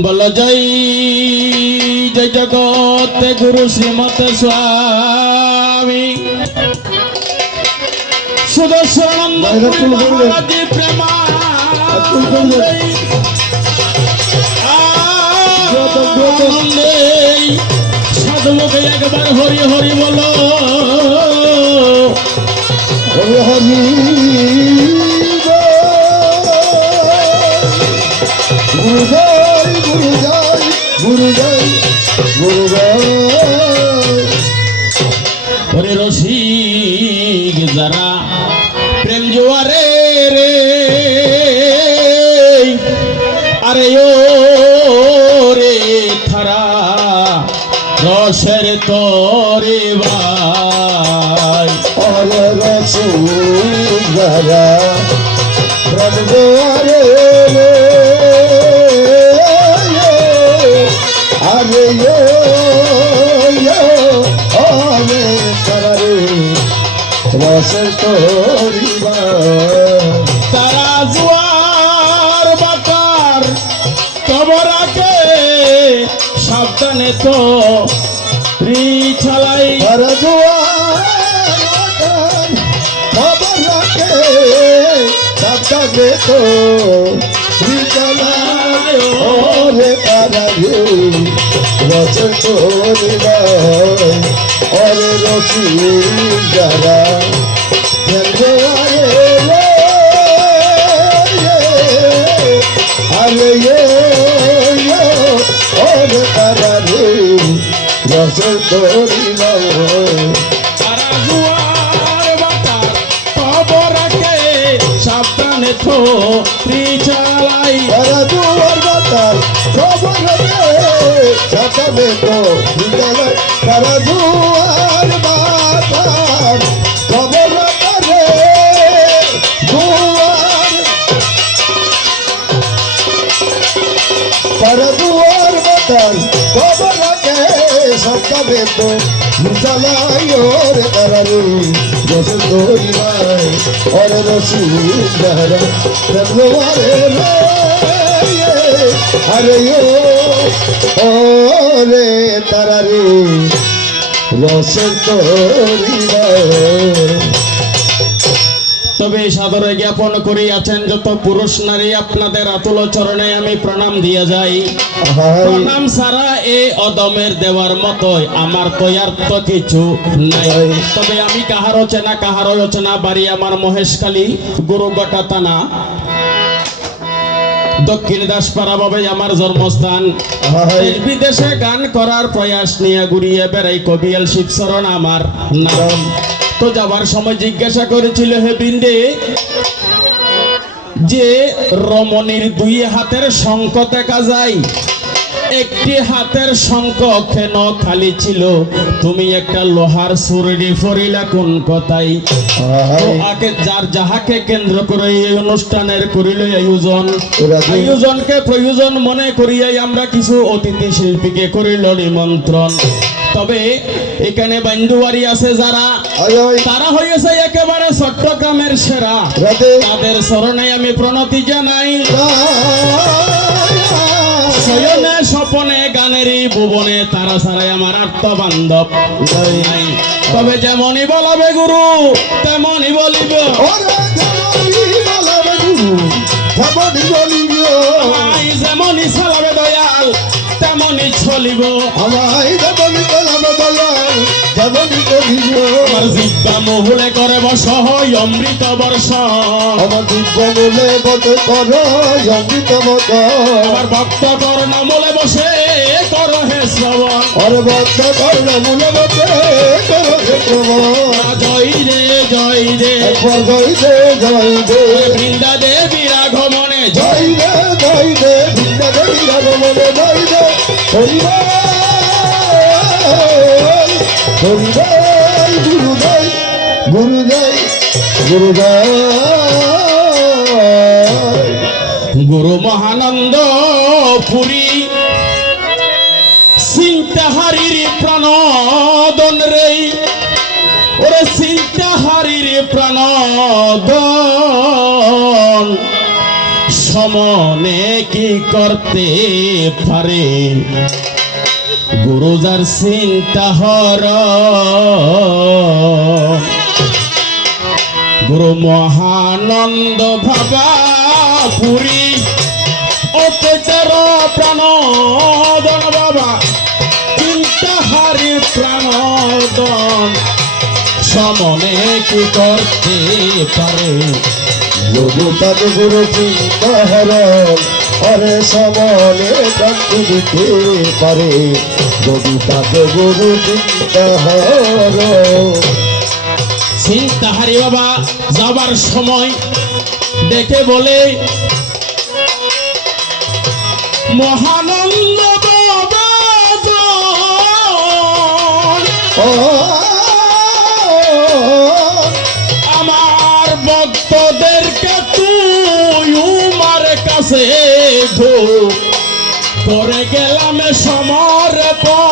বল জয় জয় জগত গুরু শ্রীমত স্বামী। সুদর্শনন্দ প্রেমা। সাধুমুখে একবার হরি হরি বলো। ওরে রসিক যারা প্রেম জোয়ারে রে। আরে ও রে থারা রসের তরে ভাই। অরে আরে রসের তোরিবা তারা জোয়ার বাতার কবরাকে সাবধানে তো রিছালাই হরদুয়ার খবর রাখে সবটাকে তো বিচলায় ওরে পারাগে রচন করিবা ওরে রসি যারা আরে ইয়ে ওরে রচন করিবা তারা জোয়ার বাতার কবরাকে সাবধানে তো রিছালাই তারা দুয়ার বাতার খবর রে সাথে তো বিদ্যালয় তারা সাথে বেত বিদ্যালয় ওরে তারা রে রস দরিবাই ওরে রসি দারা ওরে তারা রে রস দরিবাই তবে সাদরে জ্ঞাপন করিয়াছেন যত পুরুষ নারী আপনাদের আতুল চরণে আমি প্রণাম দিয়া যাই। প্রণাম সারা এই অদমের দেওয়ার মতোই আমার তৈয়ার তো কিছু নাই। তবে আমি কাহারও চেনা কাহারও অচেনা বাড়ি আমার মহেশখালী গুরু গটা থানা। দক্ষিণ দাসপাড়া বাবে আমার জন্মস্থান। দেশ বিদেশে গান করার প্রয়াস নিয়ে ঘুরিয়ে বেড়াই কবিয়াল শিবচরণ আমার নাম। তো যাবার সময় জিজ্ঞাসা করেছিল হে বৃন্দে যে রমণীর দুই হাতের শঙ্খ দেখা যায় একটি হাতের শঙ্খ কেন খালি ছিল? তুমি একটা লোহার সুরডি ফরিলা কোন কথাই? আগে যার যাহাকে কেন্দ্র করে এই অনুষ্ঠানের করিল আয়োজন আয়োজনকে প্রয়োজন মনে করিয়াই আমরা কিছু অতিথি শিল্পীকে করিল নিমন্ত্রণ। তবে এখানে বান্ধুয়ারি আছে যারা তারা হয়েছে একেবারে চট্টগ্রামের সেরা। তাদের স্মরণে আমি প্রণতি জানাই। শয়নে স্বপনে গানেরই ভুবনে তারা ছাড়াই আমার আত্ম বান্ধব নাই তবে যেমনই বলাবে গুরু তেমনই বলিব। যেমনই চালাবে দয়াল তেমনই চলিব। আমায় আমার জিব্বা মহুলে করে বস হয় অমৃত বর্ষ আমার দিব্য বলে বতে কর অমৃত মত আমার ভক্ত কর্ণ মূলে বসে কর হে শ্রবণ ওরে বদ্ধ কর্ণ মূলে বতে কর হে প্রবণ জয় রে জয় রে জয় দে জয় দে বৃন্দা দেবী রাঘমনে জয় দে জয় দে ভিন্ন দেবী রাগমনে জয় হরিবল গুরু জয় গুরু জয় গুরু মহানন্দ পুরী। সিংহারির প্রণদন রে। ওরে সিংহারির প্রণদন। সমনে কি করতে পারে? গুরুজার চিন্তা হর গুরু মহানন্দ ভাবা অত্যাচার প্রাণ, দন বাবা চিন্তা হারি প্রাণদন সমনে কি করতে পারে? তাকে গুরু হরণ অরে সমনে কান্তি দিতে পারে। যদি তাকে গুরু চিন্তা হরণ চিন্তা হারি বাবা যাবার সময়। ডেকে বলে, মহানন্দ আমার ভক্তদেরকে তুই কাছে ঘো করে গেলাম সমর্পণ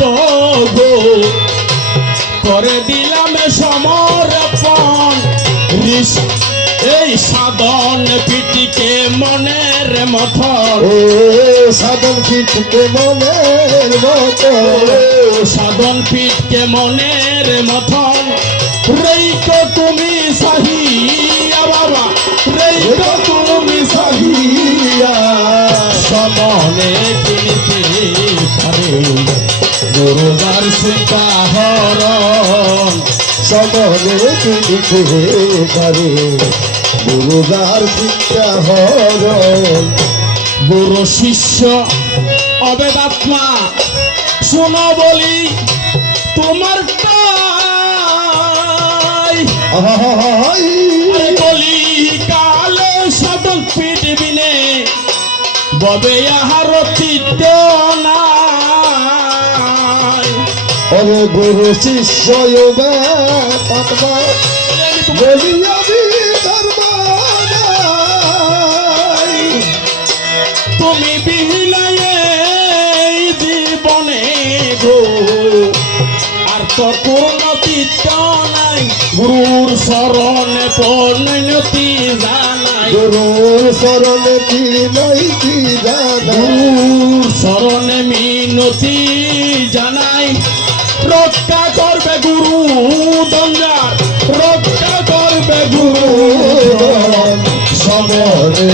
গো করে দিলাম সমর্পণ। এই সাধন পিটিকে মনের মথন। ও সাধন ফিটকে মনের মতো সাধন পিঠকে মনের মথন। রেইকো তুমি সাহিয়া বাবা রেইকো তুমি সাহিয়া। সমনে গুরুদার সীতা হরণ সমনে কিনিতে পারে গুরুদার হরণ। গুরু শিষ্য অবেদাত্মা শোনো বলি তোমার বলি কালে সাধন পিটবিনে ববে আহার তিত নাই। ওরে গুরু শিষ্য বলি আমি ধর্ম নাই। তুমি বিহিলাই জীবনে গো আর তো কোন তিত নাই। গুরুর শরণে পরিণতি জানাই। গুরুর শরণে কি নাই কি গুরুর শরণে মিনতি রক্ষা করবে গুরু দঞ্জার রক্ষা করবে গুরু সমরে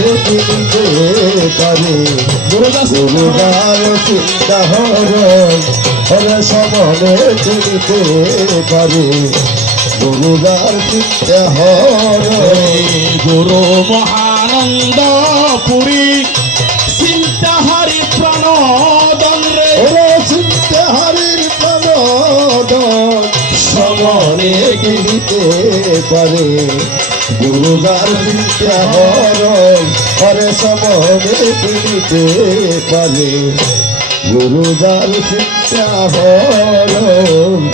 গুরুদাস গুরুদার চিন্তা হরে সমরে কিনতে পারে গুরুদার চিন্তা হরণ গুরু মহানন্দ পুরী চিন্তা হারি প্রাণ দন্দ্রে চিন্তা হরির প্রণোদন। সমরে কিনতে পারে। গুরুদার বিদ্যা হরণ হরে সমনে কিনতে পারে। গুরুদার চিন্তা হরণ